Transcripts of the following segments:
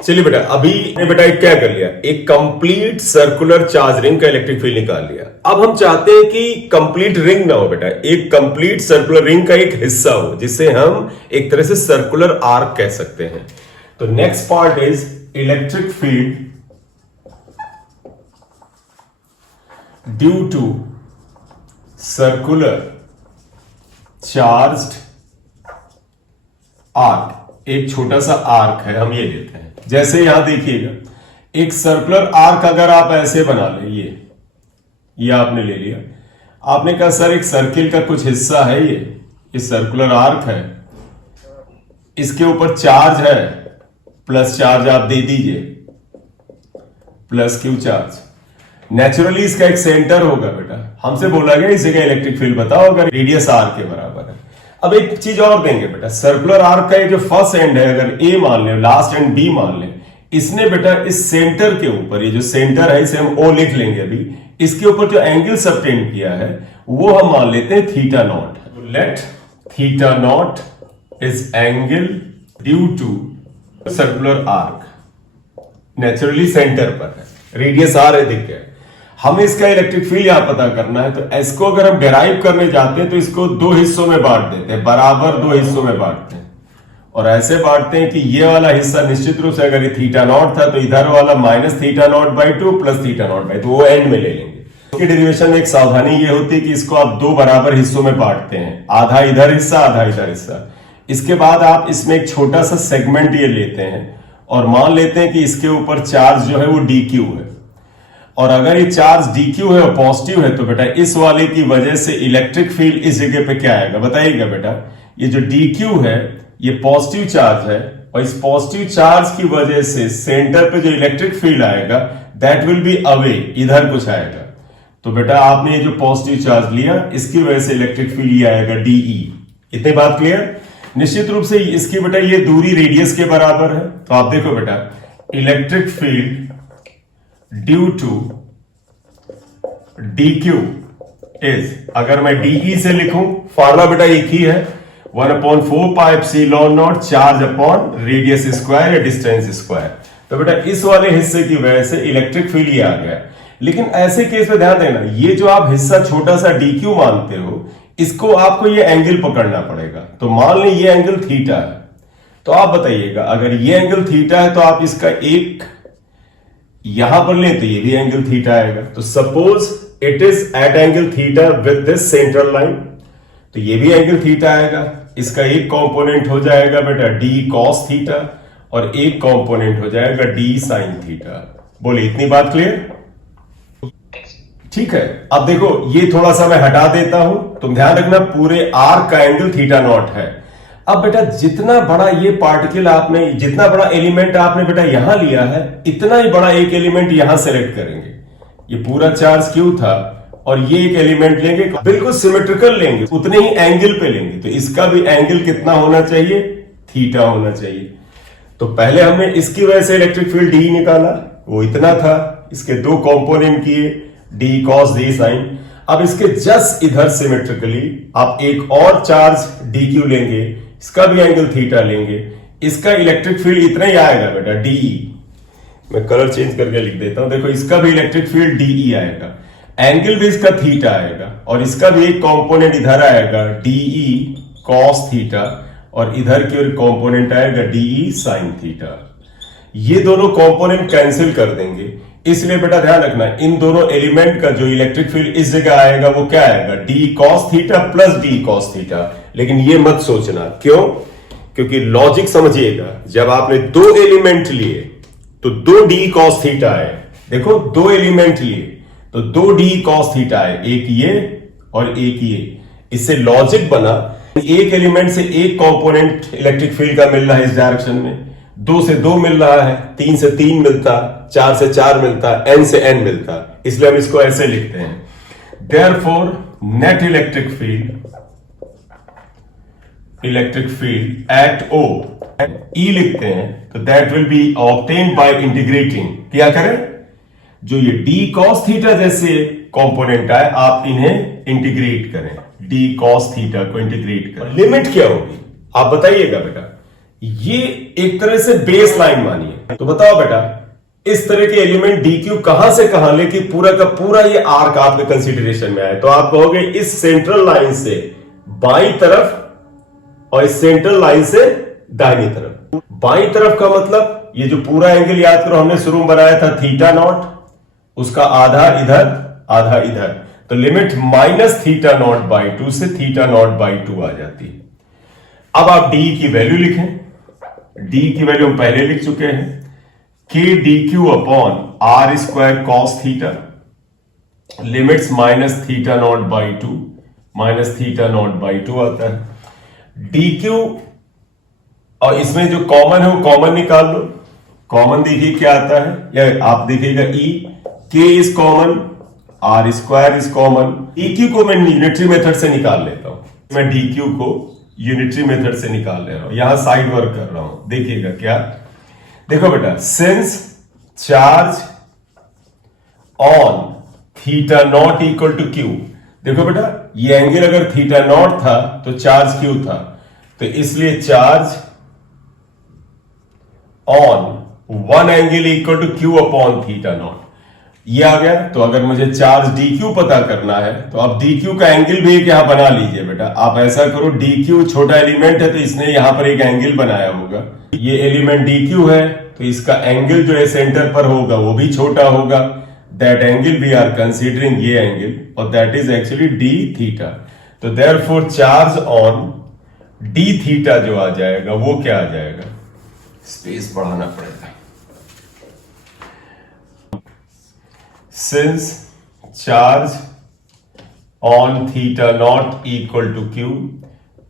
चलिए बेटा, अभी ने बेटा एक क्या कर लिया, एक कंप्लीट सर्कुलर चार्ज रिंग का इलेक्ट्रिक फील्ड निकाल लिया। अब हम चाहते हैं कि कंप्लीट रिंग ना हो बेटा, एक कंप्लीट सर्कुलर रिंग का एक हिस्सा हो, जिसे हम एक तरह से सर्कुलर आर्क कह सकते हैं। तो next part is electric field due to circular charged arc. एक छोटा सा आर्क है, हम ये लेते हैं। जैसे यहां देखिएगा, एक सर्कुलर आर्क अगर आप ऐसे बना ले, ये आपने ले लिया, आपने कहा सर एक सर्किल का कुछ हिस्सा है, ये सर्कुलर आर्क है, इसके ऊपर चार्ज है, प्लस चार्ज आप दे दीजिए, प्लस क्यू चार्ज। नेचुरली इसका एक सेंटर होगा बेटा, हमसे बोला गया इसी का इलेक्ट्रिक फील्ड बताओ अगर रेडियस आर के बराबर है। अब एक चीज और देंगे बेटा, सर्कुलर आर्क का ये जो फर्स्ट एंड है, अगर ए मान ले, लास्ट एंड बी मान ले, इसने बेटा इस सेंटर के ऊपर, ये जो सेंटर है इसे हम ओ लिख लेंगे अभी, इसके ऊपर जो एंगल सबटेंड किया है वो हम मान लेते हैं theta naught. Let theta naught is angle due to circular arc, naturally centre पर है, रेडियस आर है, दिख गया। हमें इसका इलेक्ट्रिक फील्ड यहां पता करना है, तो इसको अगर हम डिराइव करने जाते हैं तो इसको दो हिस्सों में बांट देते हैं, बराबर दो हिस्सों में बांटते हैं, और ऐसे बांटते हैं कि ये वाला हिस्सा निश्चित रूप से अगर ये थीटा नॉट था तो इधर वाला minus theta not by two plus theta naught by two, वो एंड में ले लेंगे। इसकी डेरिवेशन में एक सावधानी ये होती है कि इसको आप दो बराबर हिस्सों में बांटते हैं, आधा इधर हिस्सा आधा इधर हिस्सा। इसके बाद आप इसमें एक छोटा सा सेगमेंट ये लेते हैं और मान लेते हैं कि इसके ऊपर चार्ज जो है वो डी क्यू है, और अगर ये चार्ज dq है और पॉजिटिव है तो बेटा इस वाले की वजह से इलेक्ट्रिक फील्ड इस जगह पे क्या आएगा बताइएगा बेटा। ये जो dq है ये पॉजिटिव चार्ज है, और इस पॉजिटिव चार्ज की वजह से सेंटर पे जो इलेक्ट्रिक फील्ड आएगा दैट विल बी अवे, इधर कुछ आएगा। तो बेटा आपने ये जो पॉजिटिव चार्ज लिया इसकी वजह से इलेक्ट्रिक फील्ड ये आएगा de। इतनी बात क्लियर। निश्चित रूप से इसकी बेटा ये दूरी रेडियस के बराबर है, तो आप देखो बेटा electric field due to dq is, अगर मैं de से लिखूं, फार्मूला बेटा एक ही है, 1/4 pi epsilon not charge upon radius square या डिस्टेंस स्क्वायर। तो बेटा इस वाले हिस्से की वजह से इलेक्ट्रिक फील्ड ये आ गया। लेकिन ऐसे केस में ध्यान देना, ये जो आप हिस्सा छोटा सा dq मानते हो, इसको आपको ये एंगल पकड़ना पड़ेगा। तो मान लें ये एंगल थीटा है, तो आप बताइएगा अगर ये एंगल थीटा है तो आप इसका एक यहां पर लें तो ये भी एंगल थीटा आएगा। तो suppose it is at angle theta with this central line, तो ये भी एंगल थीटा आएगा। इसका एक कंपोनेंट हो जाएगा बेटा d cos थीटा और एक कंपोनेंट हो जाएगा d sin थीटा। बोलिए इतनी बात क्लियर? ठीक है। अब देखो ये थोड़ा सा मैं हटा देता हूं, तुम ध्यान रखना पूरे आर्क का एंगल थीटा नॉट है। अब बेटा जितना बड़ा ये पार्टिकल आपने, जितना बड़ा एलिमेंट आपने बेटा यहां लिया है, इतना ही बड़ा एक एलिमेंट यहां सेलेक्ट करेंगे। ये पूरा चार्ज क्यू था और ये एक एलिमेंट लेंगे, बिल्कुल सिमेट्रिकल लेंगे, उतने ही एंगल पे लेंगे। तो इसका भी एंगल कितना होना चाहिए? थीटा होना चाहिए। तो पहले हमने इसकी वजह से इलेक्ट्रिक फील्ड डी निकाला, वो इतना था, इसके दो कंपोनेंट किए, डी कॉस डी साइन। अब इसके जस्ट इधर सिमेट्रिकली आप एक और चार्ज डी क्यू लेंगे, इसका भी एंगल थीटा लेंगे, इसका इलेक्ट्रिक फील्ड इतना ही आएगा बेटा डीई। मैं कलर चेंज करके लिख देता हूं, देखो इसका भी इलेक्ट्रिक फील्ड डीई आएगा, एंगल भी इसका थीटा आएगा, और इसका भी एक कंपोनेंट इधर आएगा डीई कॉस थीटा, और इधर की ओर कंपोनेंट आएगा डीई साइन थीटा। ये दोनों कंपोनेंट कैंसिल कर देंगे, इसलिए बेटा ध्यान रखना इन दोनों एलिमेंट का जो इलेक्ट्रिक फील्ड इस जगह आएगा वो क्या आएगा? D cos theta plus D cos theta. लेकिन ये मत सोचना, क्यों? क्योंकि लॉजिक समझिएगा, जब आपने दो एलिमेंट लिए तो दो डी कॉस थीटा आए। देखो दो एलिमेंट लिए तो दो डी कॉस थीटा आए, एक ये और एक ये। इससे लॉजिक बना एक एलिमेंट से एक कंपोनेंट इलेक्ट्रिक फील्ड का मिल रहा है इस डायरेक्शन में, दो से दो मिल रहा है, तीन से तीन मिलता, चार से चार मिलता, एन से एन मिलता, इसलिए हम इसको ऐसे लिखते हैं। Therefore net electric field at O E लिखते हैं, तो that will be obtained by integrating. क्या करें? जो ये डी कॉस थीटा जैसे कंपोनेंट आए आप इन्हें इंटीग्रेट करें, डी कॉस थीटा को इंटीग्रेट करें। लिमिट क्या होगी आप बताइएगा बेटा। ये एक तरह से बेस लाइन मानिए। तो बताओ बेटा, इस तरह के एलिमेंट DQ कहां से कहां लेके पूरा का पूरा ये आर्क आपके कंसीडरेशन में आए। तो आप कहोगे इस सेंट्रल लाइन से बाईं तरफ और इस सेंट्रल लाइन से दाहिनी तरफ। बाईं तरफ का मतलब ये जो पूरा एंगल याद करो हमने शुरू में बनाया था थीटा नॉट, उसका आधा इधर आधा इधर, तो limit minus theta not by 2 से थीटा नॉट बाई 2 आ जाती है। अब आप डी की वैल्यू लिखें। डी की वैल्यू हम पहले लिख चुके हैं, k d q upon r square cos theta, limits minus theta not by 2 minus theta not by 2 आता है। डी क्यू और इसमें जो कॉमन है वो कॉमन निकाल लो। कॉमन देखिए क्या आता है, या आप देखिएगा E, k is common, r square is common. D q को मैं यूनिटरी मेथड से निकाल लेता हूं। मैं डी क्यू को यूनिटरी मेथड से निकाल ले रहा हूं, यहां साइड वर्क कर रहा हूं। देखिएगा क्या, देखो बेटा, since charge on theta naught equal to q, देखो बेटा ये एंगल अगर थीटा नॉट था तो चार्ज क्यू था, तो इसलिए charge on one angle equal to q upon theta naught, ये आ गया। तो अगर मुझे चार्ज डी क्यू पता करना है तो आप डी क्यू का एंगल भी एक यहां बना लीजिए बेटा। आप ऐसा करो, डी क्यू छोटा एलिमेंट है तो इसने यहां पर एक एंगल बनाया होगा। ये एलिमेंट डी क्यू है तो इसका एंगल जो है सेंटर पर होगा वो भी छोटा होगा। That angle we are considering ये एंगल, और that is actually d theta. तो therefore charge on d theta जो आ जाएगा वो क्या आ जाएगा, स्पेस बढ़ाना पड़ेगा। Since charge on theta naught equal to q,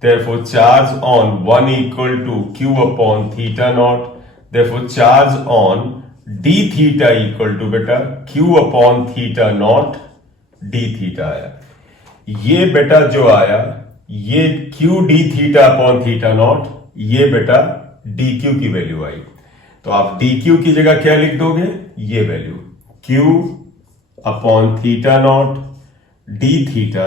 therefore charge on 1 equal to q upon theta naught, therefore charge on d theta equal to बेटा q upon theta naught d theta आया। ये बेटा जो आया ये q d theta upon theta naught, ये बेटा dq की वैल्यू आई। तो आप dq की जगह क्या लिख दोगे, ये value q upon theta not d theta,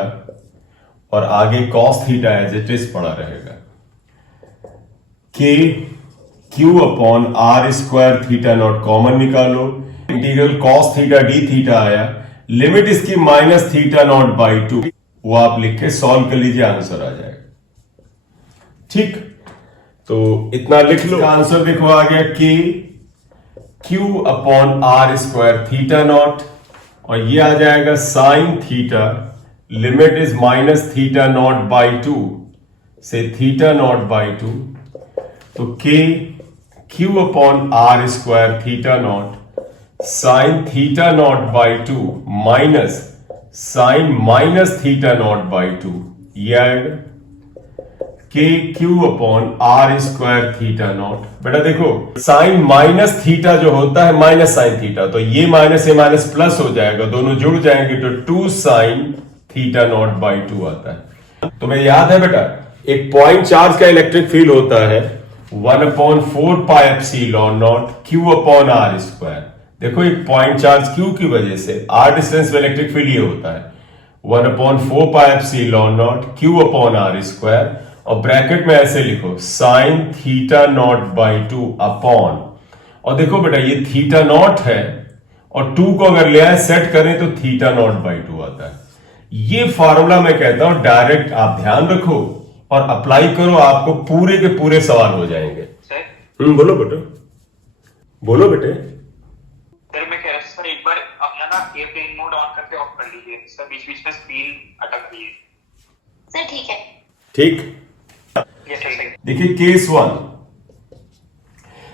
और आगे cos theta as it is पड़ा रहेगा। K q upon r square theta not common निकालो, integral cos theta d theta आया, लिमिट इसकी माइनस थीटा नॉट बाई 2, वो आप लिख के सॉल्व कर लीजिए, आंसर आ जाएगा। ठीक, तो इतना लिख लो। आंसर देखो आ गया k q upon r square theta naught, और ये आ जाएगा sine theta, limit is minus theta not by 2 से थीटा नॉट बाई 2, तो k q upon r square theta naught sine theta not by 2 minus sine minus theta not by 2, ये आएगा k q upon r square theta naught. बेटा देखो sign minus theta जो होता है minus sine theta, तो ये माइनस से माइनस प्लस हो जाएगा, दोनों जुड़ जाएंगे तो 2 साइन थीटा नॉट बाई 2 आता है। तुम्हें याद है बेटा एक पॉइंट चार्ज का इलेक्ट्रिक फील्ड होता है 1/4 pi epsilon naught q upon r square. देखो एक पॉइंट चार्ज क्यू की वजह से आर डिस्टेंस में इलेक्ट्रिक फील्ड ये होता है 1/4 pi epsilon naught q upon r square, और ब्रैकेट में ऐसे लिखो sine theta not by 2 upon, और देखो बेटा ये थीटा नॉट है और 2 को अगर ले आए सेट करें तो थीटा नॉट बाई 2 आता है। ये फॉर्मूला मैं कहता हूं डायरेक्ट आप ध्यान रखो और अप्लाई करो, आपको पूरे के पूरे सवाल हो जाएंगे। बोलो बेटे, बोलो बेटे। सर मैं कह रहा सर एक बार अपना ना एयरप्लेन मोड ऑन करके ऑफ कर लीजिए सर, बीच बीच में स्क्रीन अटक रही है। सर ठीक है। ठीक, देखिए केस 1,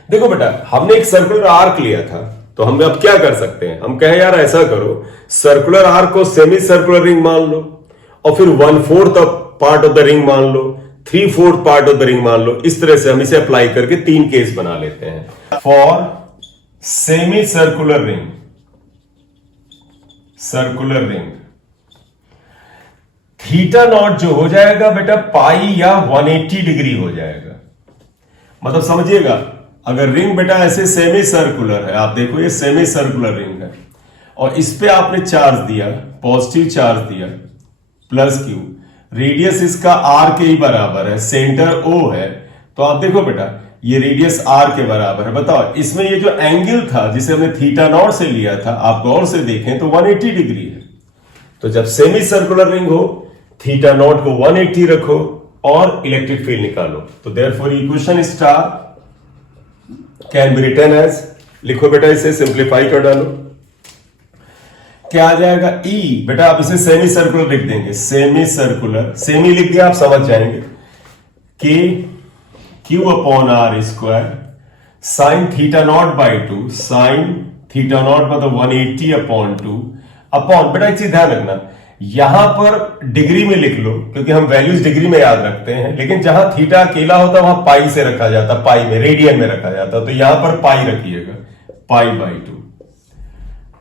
देखो बेटा हमने एक सर्कुलर आर्क लिया था, तो हम अब क्या कर सकते हैं, हम कहे यार ऐसा करो सर्कुलर आर्क को सेमी सर्कुलर रिंग मान लो, और फिर 1/4 पार्ट ऑफ द रिंग मान लो, 3/4 पार्ट ऑफ द रिंग मान लो। इस तरह से हम इसे अप्लाई करके 3 केस बना लेते हैं। For semi circular ring, circular ring theta naught जो हो जाएगा बेटा पाई या 180 डिग्री हो जाएगा। मतलब समझिएगा अगर रिंग बेटा ऐसे सेमी सर्कुलर है, आप देखो ये सेमी सर्कुलर रिंग है और इस पे आपने चार्ज दिया, पॉजिटिव चार्ज दिया प्लस क्यू, रेडियस इसका आर के ही बराबर है, सेंटर ओ है, तो आप देखो बेटा ये रेडियस आर के बराबर है। बताओ इसमें ये जो एंगल था जिसे हमने थीटा नॉट से लिया था, आप गौर से देखें तो 180 डिग्री है। तो जब सेमी सर्कुलर रिंग हो, थीटा नॉट को 180 रखो और इलेक्ट्रिक फील्ड निकालो। तो therefore equation star can be written as, लिखो बेटा इसे सिंप्लीफाई कर डालो, क्या आ जाएगा E। बेटा आप इसे सेमी सर्कुलर लिख देंगे, सेमी सर्कुलर, सेमी लिख दिया आप समझ जाएंगे, कि Q upon r square sine theta not by 2, sine theta naught मतलब 180 अपॉन 2 अपॉन, बेटा एक चीज ध्यान रखना, यहां पर डिग्री में लिख लो क्योंकि हम वैल्यूज डिग्री में याद रखते हैं, लेकिन जहां थीटा अकेला होता वहां पाई से रखा जाता, पाई में, रेडियन में रखा जाता, तो यहां पर पाई रखिएगा, पाई बाई 2।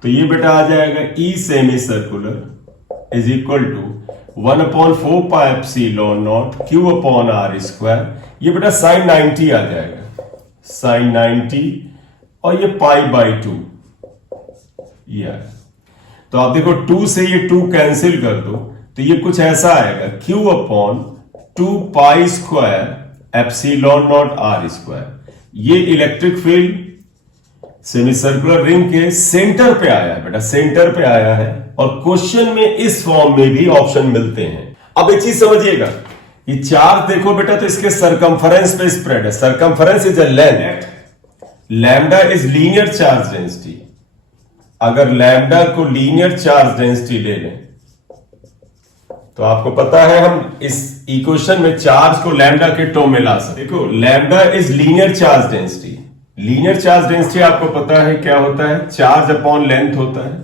तो ये बेटा आ जाएगा E semi circular is equal to 1/4 pi epsilon naught Q upon r square, ये बेटा साइन 90 आ जाएगा, साइन 90, और ये पाई बाई 2, ये। तो आप देखो 2 से ये 2 कैंसिल कर दो तो ये कुछ ऐसा आएगा, Q upon 2 pi square epsilon not r square. ये electric field semi circular ring के सेंटर पे आया है बेटा, सेंटर पे आया है, और क्वेश्चन में इस फॉर्म में भी ऑप्शन मिलते हैं। अब एक चीज समझिएगा, ये चार्ज देखो बेटा तो इसके सरकमफरेंस पे स्प्रेड है, circumference is a length, lambda is linear charge density. अगर लैम्डा को लीनियर चार्ज डेंसिटी ले लें तो आपको पता है हम इस इक्वेशन में चार्ज को लैम्डा के टर्म में ला सकते। देखो lambda is linear charge density, linear charge density आपको पता है क्या होता है, चार्ज अपॉन लेंथ होता है।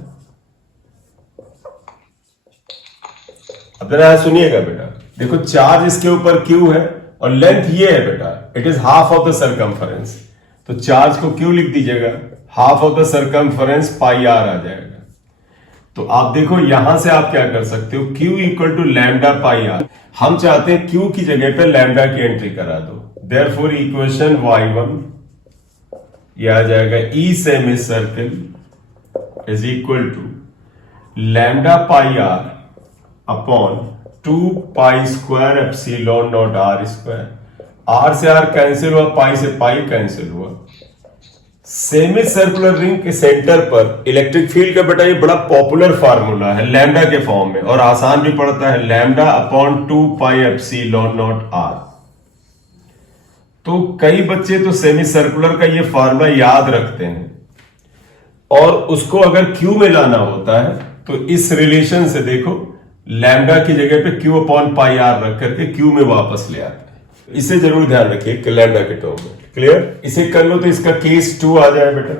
अब जरा सुनिएगा बेटा, देखो चार्ज इसके ऊपर Q है और लेंथ ये है बेटा, it is half of the circumference, तो चार्ज को Q लिख दीजिएगा, half of the circumference pi r आ जाएगा। तो आप देखो यहां से आप क्या कर सकते हो, Q equal to lambda pi r, हम चाहते हैं Q की जगह पे लैम्डा की एंट्री करा दो, देयरफॉर इक्वेशन Y1 ये आ जाएगा E semi circle is equal to lambda pi r upon 2 pi square epsilon not r square, r से आर कैंसिल हुआ, पाई से पाई कैंसिल हुआ। सेमी सर्कुलर रिंग के सेंटर पर इलेक्ट्रिक फील्ड का बेटा ये बड़ा पॉपुलर फार्मूला है लैम्डा के फॉर्म में, और आसान भी पड़ता है, lambda upon 2 pi epsilon not r. तो कई बच्चे तो सेमी सर्कुलर का ये फार्मूला याद रखते हैं, और उसको अगर Q में लाना होता है तो इस रिलेशन से देखो लैम्डा की जगह पे Q अपॉन पाई आर रख करके Q में वापस ले आते हैं। इसे जरूर ध्यान रखिए कि लैम्डा के टर्म में, क्लियर? इसे कर लो तो इसका केस 2 आ जाए बेटा।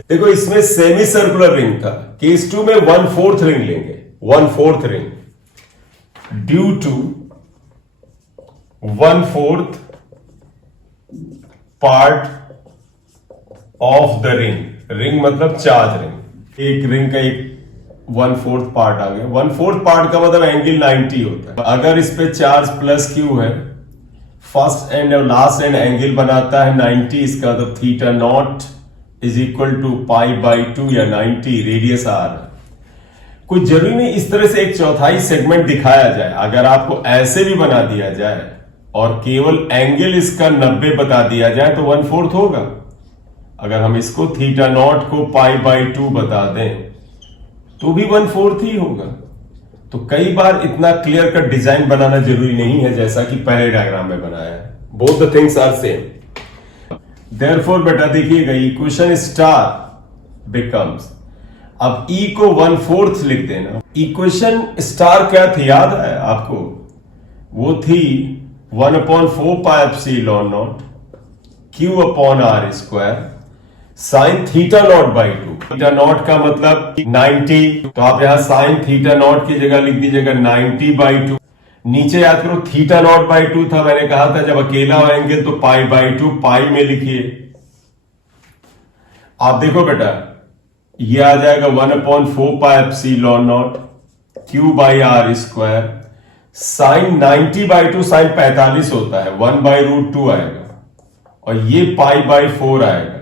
देखो इसमें सेमी सर्कुलर रिंग था, केस 2 में 1/4 रिंग लेंगे, 1/4 ring due to 1/4 part of the ring, ring मतलब चार्ज रिंग, एक रिंग का एक 1/4 पार्ट आ गया। 1/4 पार्ट का मतलब एंगल 90 होता है। अगर इस पे चार्ज प्लस Q है, फर्स्ट एंड और लास्ट एंड एंगल बनाता है 90, इसका मतलब theta naught is equal to pi by 2 या 90, रेडियस आर। कोई जरूरी नहीं इस तरह से एक चौथाई सेगमेंट दिखाया जाए, अगर आपको ऐसे भी बना दिया जाए और केवल एंगल इसका 90 बता दिया जाए तो 1/4 होगा। अगर हम इसको थीटा नॉट को पाई बाई 2 बता दें तो भी 1/4 ही होगा। तो कई बार इतना क्लियर कट डिजाइन बनाना जरूरी नहीं है जैसा कि पहले डायग्राम में बनाया है, both the things are same. Therefore बेटा देखिएगा इक्वेशन स्टार बिकम्स, अब E को 1/4 लिख देना। इक्वेशन स्टार क्या थी याद है आपको, वो थी 1/4 pi epsilon naught Q upon r square sine theta not by 2। Theta naught का मतलब 90, तो आप यहां साइन थीटा नॉट की जगह लिख दीजिएगा 90 बाई 2। नीचे याद करो थीटा नॉट बाई 2 था, मैंने कहा था जब अकेला हो एंगल तो पाई बाई 2, पाई में लिखिए। आप देखो बेटा ये आ जाएगा 1/4 pi epsilon naught Q by r square sine 90 by 2, sine 45 होता है, 1/√2 आएगा, और ये पाई बाई 4 आएगा,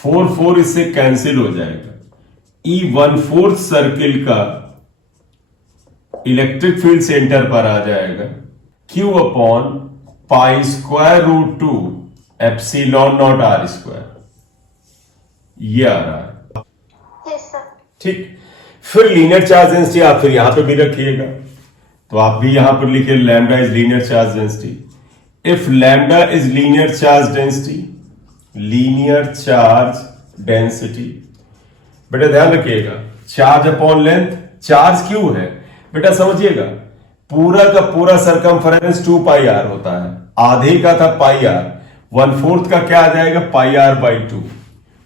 4 इससे कैंसिल हो जाएगा। E 1/4 सर्किल का इलेक्ट्रिक फील्ड सेंटर पर आ जाएगा Q upon pi square root 2 epsilon not r square, ये आ रहा है। Yes sir. ठीक, फिर लीनियर चार्ज डेंसिटी आप फिर यहां पे भी रखिएगा, तो आप भी यहां पर लिखिए lambda is linear charge density. If lambda is linear charge density, linear charge density, बेटा ध्यान रखिएगा charge upon length, charge Q है बेटा, समझिएगा पूरा का पूरा सरकमफेरेंस 2 पाई आर होता है, आधे का था पाई आर, 1/4 का क्या आ जाएगा पाई आर बाई 2।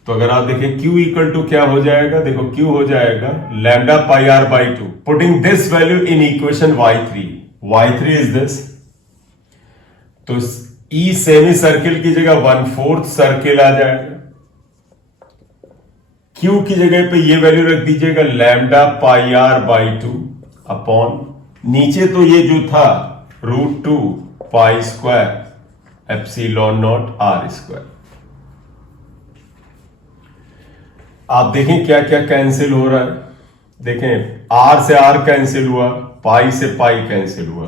तो अगर आप देखें Q इक्वल टू क्या हो जाएगा, देखो Q हो जाएगा lambda pi r by 2। Putting this value in equation y3 is this, तो E सेमी सर्किल की जगह 1/4 सर्किल आ जाएगा, Q की जगह पे ये वैल्यू रख दीजिएगा lambda pi r by 2 upon, नीचे तो ये जो था √2 pi square epsilon not r square. आप देखें क्या क्या कैंसिल हो रहा है, देखें आर से आर कैंसिल हुआ, पाई से पाई कैंसिल हुआ,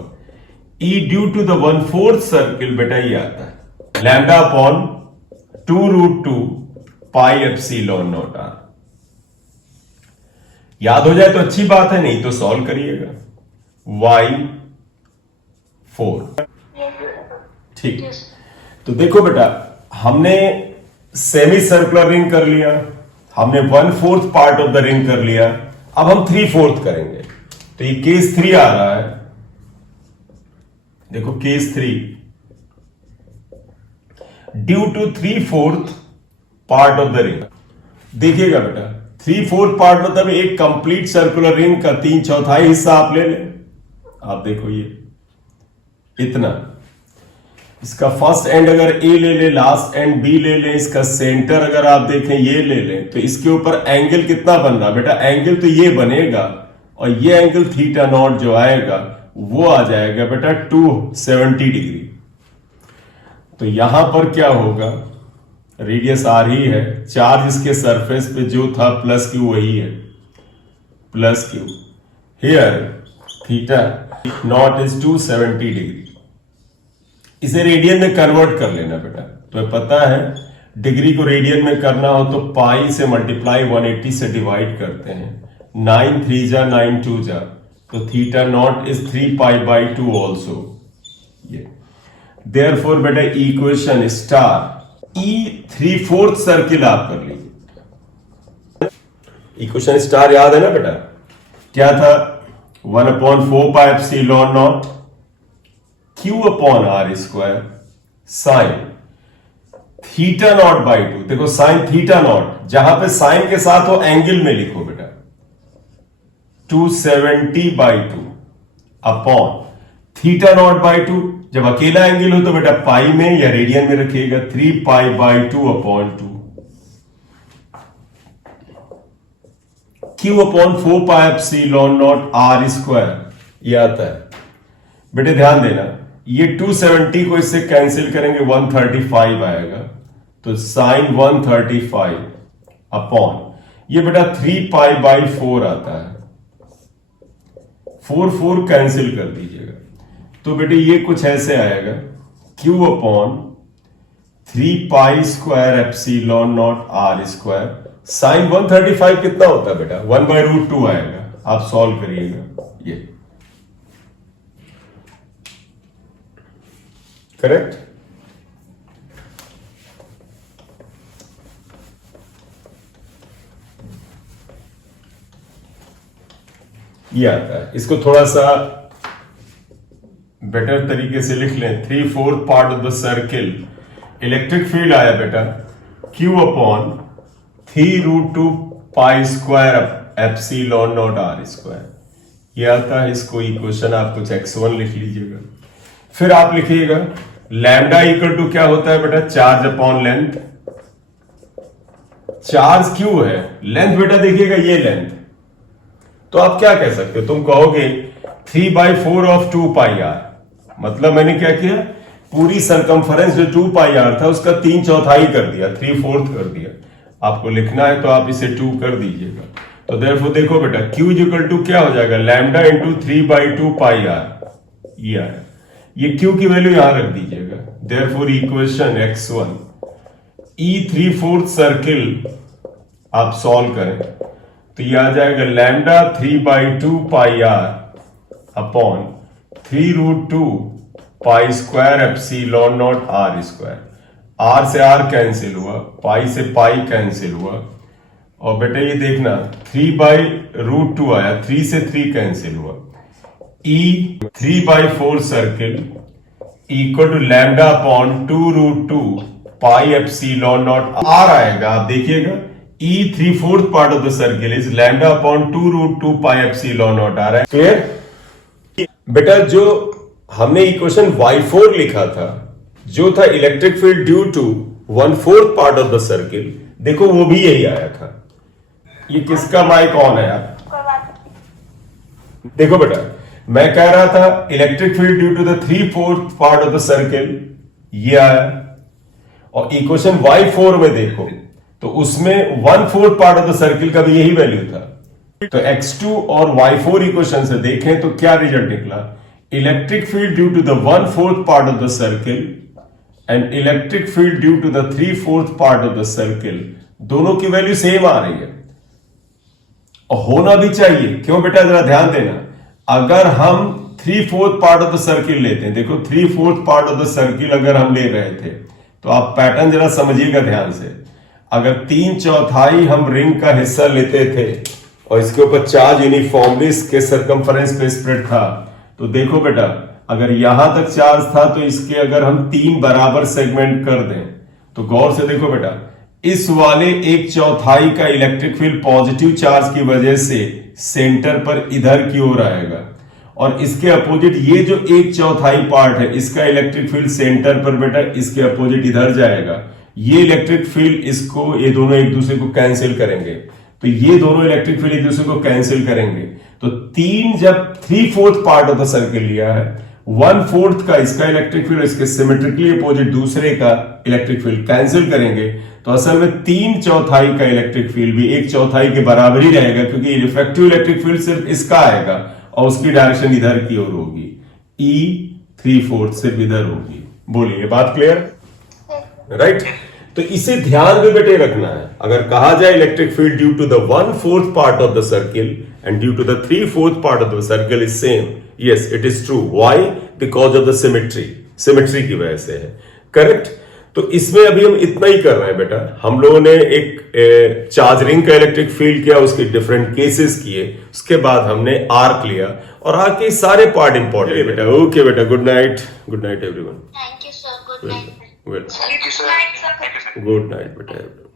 E due to the 1/4 circle बेटा ये आता है lambda upon 2√2 pi epsilon not r. याद हो जाए तो अच्छी बात है, नहीं तो सॉल्व करिएगा y4। ठीक, तो देखो बेटा हमने सेमी सर्कुलर रिंग कर लिया, हमने 1/4 पार्ट ऑफ द रिंग कर लिया, अब हम 3/4 करेंगे। तो ये केस 3 आ रहा है, देखो case 3 due to 3/4 part of the ring. देखिएगा बेटा 3/4 पार्ट मतलब एक कंप्लीट सर्कुलर रिंग का 3/4 हिस्सा आप ले लें। आप देखो ये इतना, इसका फर्स्ट एंड अगर ए ले ले, लास्ट एंड बी ले ले, इसका सेंटर अगर आप देखें ये ले लें, तो इसके ऊपर एंगल कितना बन रहा बेटा, एंगल तो ये बनेगा और ये एंगल थीटा नॉट जो आएगा वो आ जाएगा बेटा 270 डिग्री। तो यहां पर क्या होगा, रेडियस आर ही है, चार्ज इसके सरफेस पे जो था प्लस क्यू वही है, plus Q here theta naught is 270 degree. इसे रेडियन में कन्वर्ट कर लेना बेटा, तो पता है डिग्री को रेडियन में करना हो तो पाई से मल्टीप्लाई 180 से डिवाइड करते हैं, 9 3 जा 9 2 जा, तो theta naught is 3 pi by 2 also. ये देयरफॉर बेटा इक्वेशन स्टार E 3/4 सर्किल आप कर लीजिए। इक्वेशन स्टार याद है ना बेटा, क्या था 1/4 pi epsilon naught Q upon r square sine theta not by 2। देखो साइन थीटा नॉट, जहां पे साइन के साथ हो एंगल में लिखो बेटा 270 by 2 upon theta not by 2। जब अकेला एंगल हो तो बेटा पाई में या रेडियन में रखिएगा 3 pi by 2 upon 2। Q upon 4 pi epsilon not r square ये आता है। बेटे ध्यान देना, ये 270 को इससे कैंसिल करेंगे 135 आएगा, तो साइन 135 अपॉन ये बेटा 3 पाई बाई 4 आता है, 4 कैंसिल कर दीजिएगा, तो बेटे ये कुछ ऐसे आएगा Q upon 3 pi square epsilon not r square. Sine 135 कितना होता है बेटा 1/√2 आएगा, आप सॉल्व करिएगा, ये करेक्ट। ये आता है, इसको थोड़ा सा बेटर तरीके से लिख लें, 3/4 part of the circle, electric field आया बेटा Q upon 3√2 pi square epsilon not r square. ये आता है, इसको इक्वेशन आप कुछ x1 लिख लीजिएगा। फिर आप लिखिएगा लैम्डा इक्वल टू क्या होता है बेटा, charge upon length. Charge Q है, लेंथ बेटा देखिएगा ये लेंथ, तो आप क्या कह सकते हो, तुम कहोगे 3/4 ऑफ 2 पाई आर, मतलब मैंने क्या किया, पूरी सरकमफरेंस जो 2 पाई आर था उसका 3/4 कर दिया, 3/4 कर दिया। आपको लिखना है तो आप इसे 2 कर दीजिएगा। तो देयरफॉर देखो बेटा Q इक्वल टू क्या हो जाएगा, लैम्डा इंटू 3/2 पाई आर, ये आया। ये Q की वैल्यू यहां रख दीजिएगा। Therefore equation x1 E3/4 circle आप सॉल्व करें तो ये आ जाएगा लैम्डा 3/2 पाई r upon 3√2 pi square epsilon naught r square. r से r कैंसिल हुआ, पाई से पाई कैंसिल हुआ, और बेटा ये देखना 3/√2 आया, 3 से 3 कैंसिल हुआ। E 3/4 circle equal to lambda upon 2√2 pi epsilon naught r आएगा। आप देखिएगा E 3/4 part of the circle is lambda upon 2√2 pi epsilon naught r है। क्लियर बेटा? जो हमने इक्वेशन y4 लिखा था, जो था electric field due to 1/4 part of the circle, देखो वो भी यही आया था। ये किसका माइक ऑन है यार? देखो बेटा, मैं कह रहा था electric field due to the 3/4 part of the circle, ये आया। और इक्वेशन y4 में देखो तो उसमें 1/4 पार्ट ऑफ द सर्किल का भी यही वैल्यू था। तो x2 और y4 इक्वेशन से देखें तो क्या रिजल्ट निकला? Electric field due to the 1/4 part of the circle and electric field due to the 3/4 part of the circle, दोनों की वैल्यू सेम आ रही है। और होना भी चाहिए। क्यों बेटा? जरा ध्यान देना। अगर हम 3/4 पार्ट ऑफ द सर्किल लेते हैं, देखो 3/4 पार्ट ऑफ द सर्किल अगर हम ले रहे थे तो आप पैटर्न जरा समझिएगा ध्यान से। अगर 3/4 हम रिंग का हिस्सा लेते थे और इसके ऊपर चार्ज यूनिफॉर्मली इसके सर्कमफरेंस पे स्प्रेड था, तो देखो बेटा, अगर यहां तक चार्ज था तो इसके अगर हम 3 बराबर सेगमेंट कर दें तो गौर से देखो बेटा, इस वाले 1/4 का इलेक्ट्रिक फील्ड पॉजिटिव चार्ज की वजह से सेंटर पर इधर की ओर आएगा, और इसके अपोजिट ये जो 1/4 पार्ट है इसका इलेक्ट्रिक फील्ड सेंटर पर बेटा इसके अपोजिट इधर जाएगा। ये इलेक्ट्रिक फील्ड इसको, ये दोनों एक दूसरे को कैंसिल करेंगे, तो ये दोनों इलेक्ट्रिक फील्ड एक दूसरे को कैंसिल करेंगे। तो 3 जब 3/4 पार्ट ऑफ द सर्किल लिया है, 1/4 का इसका इलेक्ट्रिक फील्ड इसके सिमेट्रिकली अपोजिट दूसरे का इलेक्ट्रिक फील्ड कैंसिल करेंगे, तो असल में 3/4 का इलेक्ट्रिक फील्ड भी 1/4 के बराबर ही रहेगा, क्योंकि इफेक्टिव इलेक्ट्रिक फील्ड सिर्फ इसका आएगा और उसकी डायरेक्शन इधर की ओर होगी। E 3/4 सिर्फ इधर होगी। बोलिए, बात क्लियर? राइट? तो इसे ध्यान में बेटे रखना है। अगर कहा जाए electric field due to the 1/4 part of the circle and due to the 3/4 part of the circle is same, yes it is true. Why? Because of the symmetry की वजह से है। करेक्ट? तो इसमें अभी हम इतना ही कर रहे हैं बेटा। हम लोगों ने एक चार्ज रिंग का इलेक्ट्रिक फील्ड किया, उसके डिफरेंट केसेस किए, उसके बाद हमने आर्क लिया, और आर्क के सारे पार्ट इंपॉर्टेंट बेटा। ओके बेटा, good night everyone. Thank you, sir. Good night. Well, Thank you, sir. Thank you, sir. good night बेटा।